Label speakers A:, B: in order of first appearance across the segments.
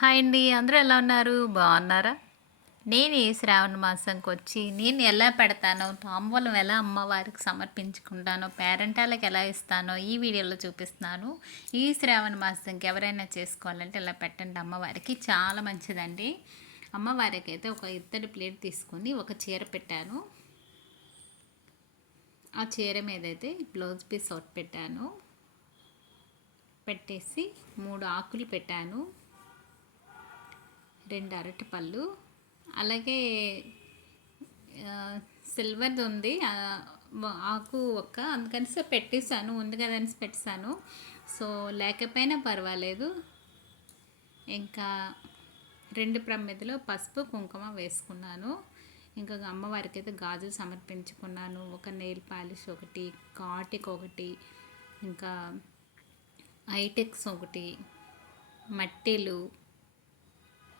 A: Hi అండి అందరూ ఎలా ఉన్నారు? బాగున్నారా? నేను ఈ శ్రావణ మాసంకి వచ్చి నేను ఎలా పెడతానో తాంబూలం ఎలా అమ్మవారికి సమర్పించుకుంటానో పేరెంటాలకు ఎలా ఇస్తానో ఈ వీడియోలో చూపిస్తున్నాను. ఈ శ్రావణ మాసంకి ఎవరైనా చేసుకోవాలంటే ఇలా పెట్టండి అమ్మవారికి చాలా మంచిదండి. అమ్మవారికి అయితే ఒక ఇత్తడి ప్లేట్ తీసుకొని ఒక చీర పెట్టాను. ఆ చీర మీద అయితే బ్లౌజ్ పీస్ ఒకటి పెట్టాను. పెట్టేసి మూడు ఆకులు పెట్టాను. రెండు అరటి పళ్ళు. అలాగే సిల్వర్ది ఉంది. ఆకు ఒక్క. అందుకని పెట్టేశాను. ఉంది కదని పెట్టేశాను. సో లేకపోయినా పర్వాలేదు. ఇంకా రెండు ప్రమిదలో పసుపు కుంకుమ వేసుకున్నాను. ఇంకా అమ్మవారికి అయితే గాజులు సమర్పించుకున్నాను. ఒక నెయిల్ పాలిష్ ఒకటి కాటిక్ ఒకటి ఇంకా ఐటెక్స్ ఒకటి మట్టెలు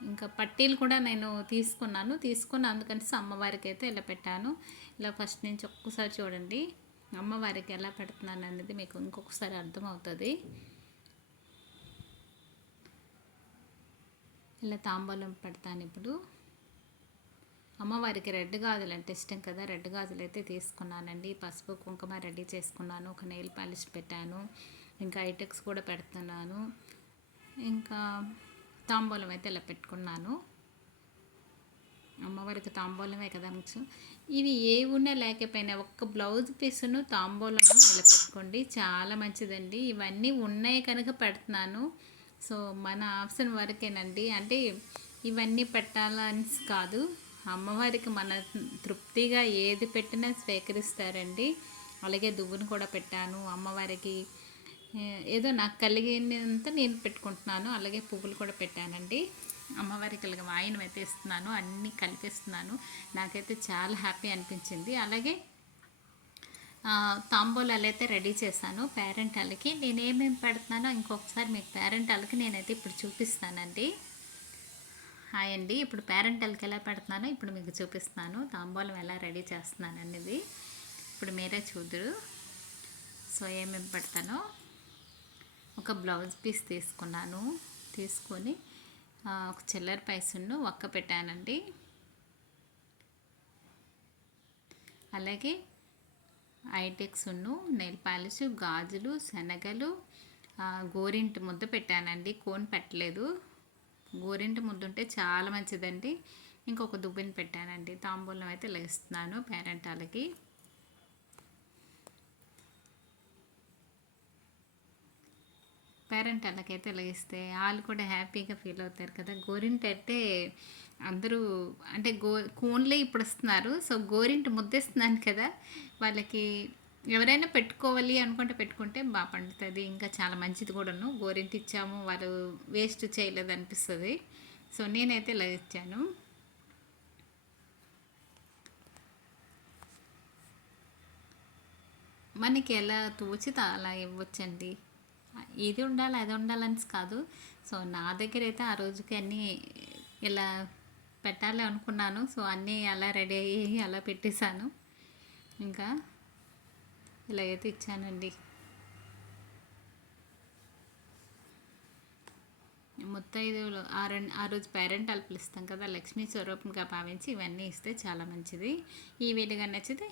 A: ఇంకా పట్టీలు కూడా నేను తీసుకున్నాను. తీసుకుని అందుకని అమ్మవారికి అయితే ఇలా పెట్టాను. ఇలా ఫస్ట్ నుంచి ఒక్కసారి చూడండి. అమ్మవారికి ఎలా పెడుతున్నాను అనేది మీకు ఇంకొకసారి అర్థమవుతుంది. ఇలా తాంబూలం పెడతాను ఇప్పుడు. అమ్మవారికి రెడ్ గాజులు అంటే ఇష్టం కదా. రెడ్ గాజులు అయితే తీసుకున్నానండి. పసుపు కుంకుమ రెడీ చేసుకున్నాను. ఒక నెయిల్ పాలిష్ పెట్టాను. ఇంకా ఐటెక్స్ కూడా పెడుతున్నాను. ఇంకా తాంబూలం అయితే ఇలా పెట్టుకున్నాను. అమ్మవారికి తాంబూలమే కదా మిక్స్ ఇవి ఏ ఉన్నా లేకపోయినా ఒక్క బ్లౌజ్ పీసును తాంబూలం ఇలా పెట్టుకోండి. చాలా మంచిదండి. ఇవన్నీ ఉన్నాయి కనుక పెడుతున్నాను. సో మన ఆప్షన్ వరకేనండి. అంటే ఇవన్నీ పెట్టాలని కాదు. అమ్మవారికి మన తృప్తిగా ఏది పెట్టినా స్వీకరిస్తారండి. అలాగే దువ్వును కూడా పెట్టాను. అమ్మవారికి ఏదో నాకు కలిగినంత నేను పెట్టుకుంటున్నాను. అలాగే పువ్వులు కూడా పెట్టానండి. అమ్మవారికి ఇలాగ వాయినం అయితే ఇస్తున్నాను. అన్నీ కలిపిస్తున్నాను. నాకైతే చాలా హ్యాపీ అనిపించింది. అలాగే తాంబూలాలు అయితే రెడీ చేశాను పేరెంట్ వాళ్ళకి నేనేమేమి పెడుతున్నానో ఇంకొకసారి మీకు పేరెంట్ వాళ్ళకి నేనైతే ఇప్పుడు చూపిస్తానండి. హాయ్ అండి. ఇప్పుడు పేరెంట్ వాళ్ళకి ఎలా పెడుతున్నానో ఇప్పుడు మీకు చూపిస్తాను తాంబూలం ఎలా రెడీ చేస్తున్నాను అనేది ఇప్పుడు మీరే చూద్దురు సో ఏమేమి పెడతానో. ఒక బ్లౌజ్ పీస్ తీసుకున్నాను. తీసుకొని ఒక చిల్లర పైసను ఒక్క పెట్టానండి. అలాగే ఐటెక్స్ను నెయిల్ పాలిష్ గాజులు శనగలు గోరింటి ముద్ద పెట్టానండి. కోన్ పెట్టలేదు. గోరింటి ముద్ద ఉంటే చాలా మంచిదండి. ఇంకొక దుబ్బిని పెట్టానండి. తాంబూలం అయితే లేస్తున్నాను పేరెంట్ వాళ్ళకి పేరెంట్ అలాగైతే లేస్తే వాళ్ళు కూడా హ్యాపీగా ఫీల్ అవుతారు కదా. గోరింట అంటే అందరూ అంటే గో కోన్లే ఇప్పుడు వస్తున్నారు. సో గోరింట ముద్దేస్తున్నాను కదా. వాళ్ళకి ఎవరైనా పెట్టుకోవాలి అనుకుంటే పెట్టుకుంటే బాగా పండుతుంది. ఇంకా చాలా మంచిది కూడాను. గోరింటి ఇచ్చాము. వాళ్ళు వేస్ట్ చేయలేదు అనిపిస్తుంది. సో నేనైతే ఇలా ఇచ్చాను. మనకి ఎలా తోచితే అలా ఇవ్వచ్చండి. ఇది ఉండాలి అది ఉండాలని కాదు. సో నా దగ్గర అయితే ఆ రోజుకి అన్నీ ఇలా పెట్టాలి అనుకున్నాను. సో అన్నీ అలా రెడీ అయ్యి అలా పెట్టేశాను. ఇంకా ఇలాగైతే ఇచ్చానండి. ముత్తైదువులు ఆ రెండు ఆ రోజు పేరెంట్ పిలుస్తాం కదా లక్ష్మీ స్వరూపంగా భావించి ఇవన్నీ ఇస్తే చాలా మంచిది. ఈ వీడియో నచ్చితే